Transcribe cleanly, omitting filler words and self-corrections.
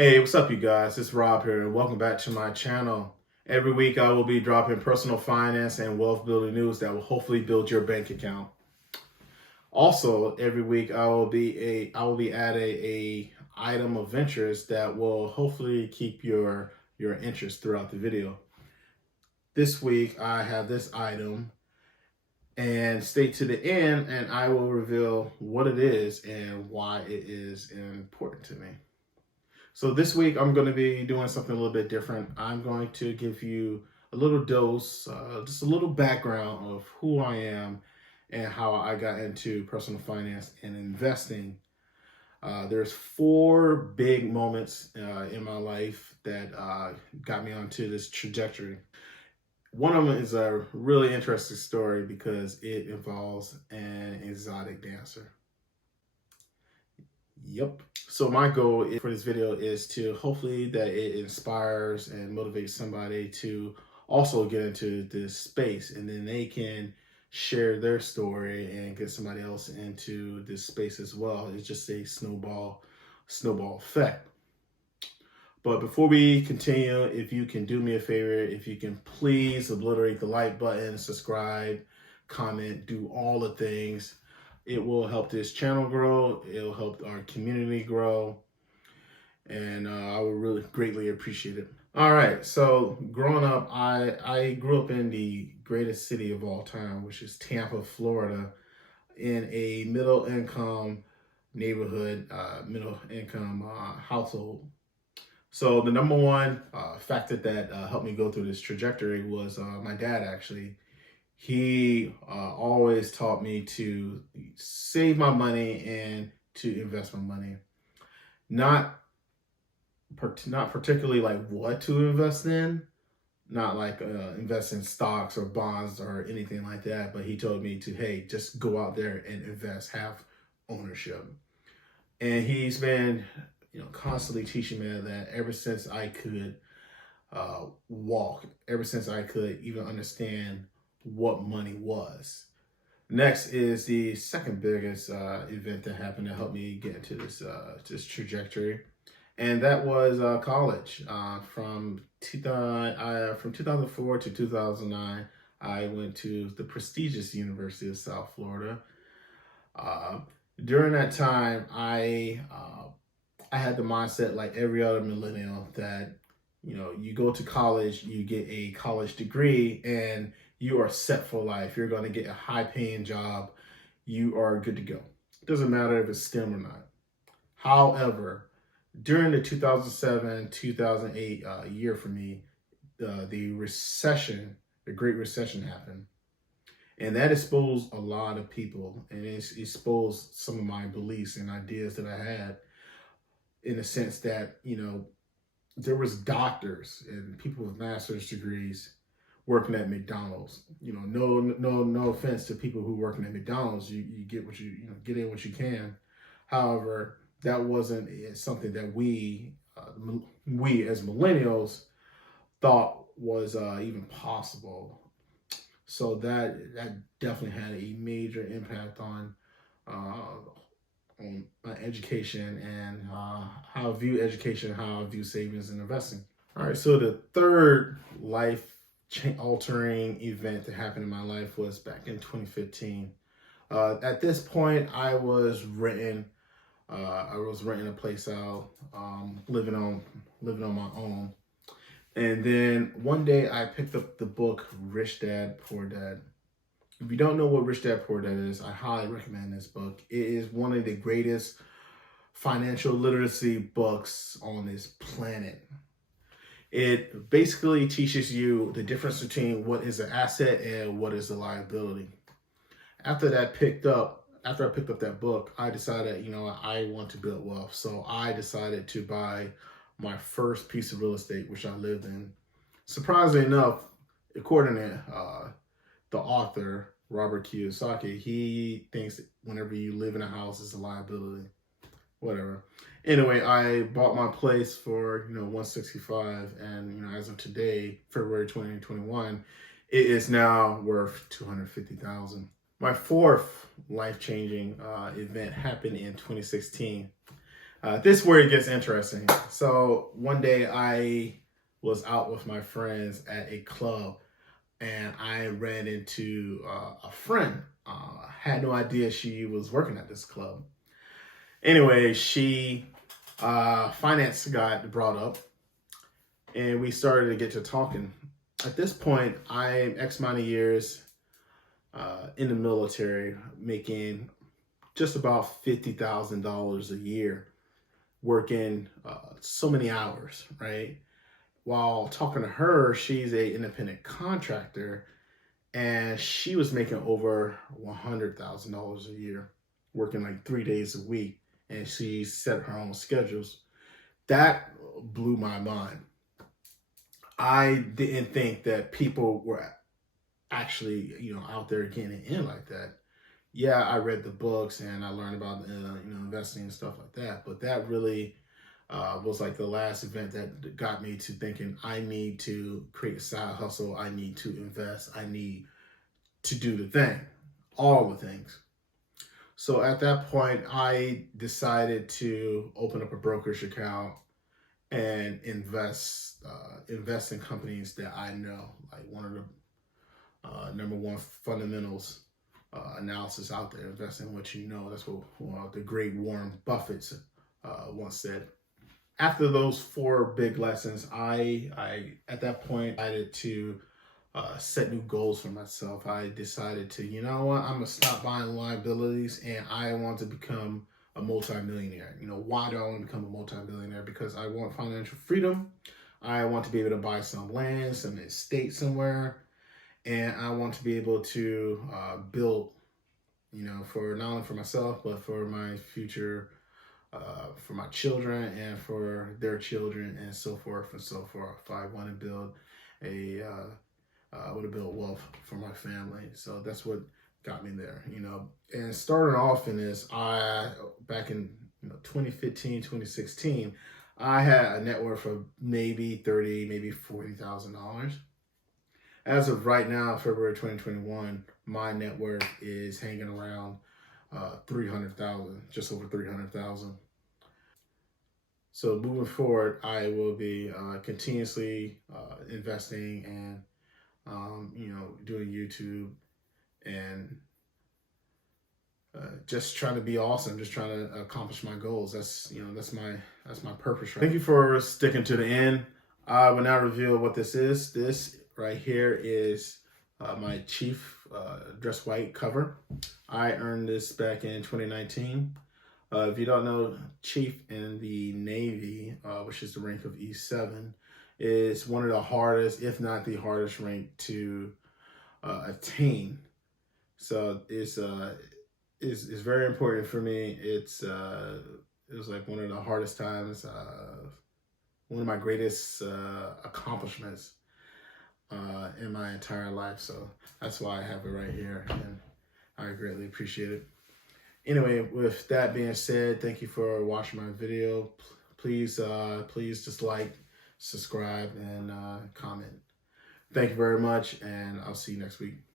Hey, what's up, you guys? It's Rob here, and welcome back to my channel. Every week, I will be dropping personal finance and wealth building news that will hopefully build your bank account. Also, every week, I will be adding a item of interest that will hopefully keep your interest throughout the video. This week, I have this item, and stay to the end, and I will reveal what it is and why it is important to me. So this week I'm going to be doing something a little bit different. I'm going to give you a little dose, just a little background of who I am and how I got into personal finance and investing. There's four big moments in my life that got me onto this trajectory. One of them is a really interesting story because it involves an exotic dancer. Yep. So my goal for this video is to hopefully that it inspires and motivates somebody to also get into this space, and then they can share their story and get somebody else into this space as well. It's just a snowball effect. But before we continue, if you can do me a favor, if you can please obliterate the like button, subscribe, comment, do all the things. It will help this channel grow. It'll help our community grow. And I would really greatly appreciate it. All right. So growing up, I grew up in the greatest city of all time, which is Tampa, Florida, in a middle income neighborhood, middle income household. So the number one factor that helped me go through this trajectory was my dad, actually. He always taught me to save my money and to invest my money. Not particularly like what to invest in, not like invest in stocks or bonds or anything like that, but he told me to, hey, just go out there and invest, have ownership. And he's been, constantly teaching me that ever since I could walk, ever since I could even understand what money was. Next is the second biggest event that happened to help me get into this trajectory, and that was college. From 2004 to 2009, I went to the prestigious University of South Florida. During that time, I had the mindset, like every other millennial, that you go to college, you get a college degree, and you are set for life. You're going to get a high-paying job. You are good to go. It doesn't matter if it's STEM or not. However, during the 2007-2008 year for me, the recession, the Great Recession happened. And that exposed a lot of people, and it exposed some of my beliefs and ideas that I had, in the sense that, there was doctors and people with master's degrees working at McDonald's. No offense to people who working at McDonald's. You get what get in what you can. However, that wasn't something that we as millennials thought was even possible. So that definitely had a major impact on my education and how I view education, how I view savings and investing. All right, so the third life-altering event that happened in my life was back in 2015. At this point, I was renting a place out, living on my own. And then one day I picked up the book Rich Dad, Poor Dad. If you don't know what Rich Dad Poor Dad is, I highly recommend this book. It is one of the greatest financial literacy books on this planet. It basically teaches you the difference between what is an asset and what is a liability. After I picked up that book, I decided, I want to build wealth. So I decided to buy my first piece of real estate, which I lived in. Surprisingly enough, according to the author, Robert Kiyosaki, he thinks that whenever you live in a house, it's a liability. Whatever. Anyway, I bought my place for, $165, and as of today, February 2021, it is now worth $250,000. My fourth life-changing event happened in 2016. This is where it gets interesting. So one day I was out with my friends at a club, and I ran into a friend. Had no idea she was working at this club. Anyway, finance got brought up, and we started to get to talking. At this point, I'm X amount of years in the military, making just about $50,000 a year, working so many hours, right? While talking to her, she's a independent contractor, and she was making over $100,000 a year, working like 3 days a week, and she set her own schedules. That blew my mind. I didn't think that people were actually, out there getting it in like that. Yeah, I read the books and I learned about, investing and stuff like that. But that really was like the last event that got me to thinking I need to create a side hustle. I need to invest. I need to do the thing, all the things. So at that point, I decided to open up a brokerage account and invest in companies that I know. Like one of the number one fundamentals analysis out there: invest in what you know. That's what the great Warren Buffett once said. After those four big lessons, I at that point decided to set new goals for myself. I decided to, you know what, I'm gonna stop buying liabilities, and I want to become a multimillionaire. Why do I want to become a multimillionaire? Because I want financial freedom. I want to be able to buy some land, some estate somewhere, and I want to be able to build, for not only for myself but for my future, for my children and for their children, and so forth and so forth. If I want to build I want to build wealth for my family. So that's what got me there, And starting off in this, back in 2015, 2016, I had a net worth of maybe $30,000, maybe $40,000. As of right now, February 2021, my net worth is hanging around 300,000, just over 300,000. So moving forward, I will be continuously investing and doing YouTube and just trying to be awesome, just trying to accomplish my goals. That's my purpose. Right? Thank you for sticking to the end. I will now reveal what this is. This right here is my Chief Dress White cover. I earned this back in 2019. If you don't know, Chief in the Navy, which is the rank of E7, is one of the hardest, if not the hardest rank to attain. So it's very important for me. It was like one of the hardest times, one of my greatest accomplishments in my entire life. So that's why I have it right here, and I greatly appreciate it. Anyway, with that being said, thank you for watching my video. Please just like, subscribe, and comment. Thank you very much, and I'll see you next week.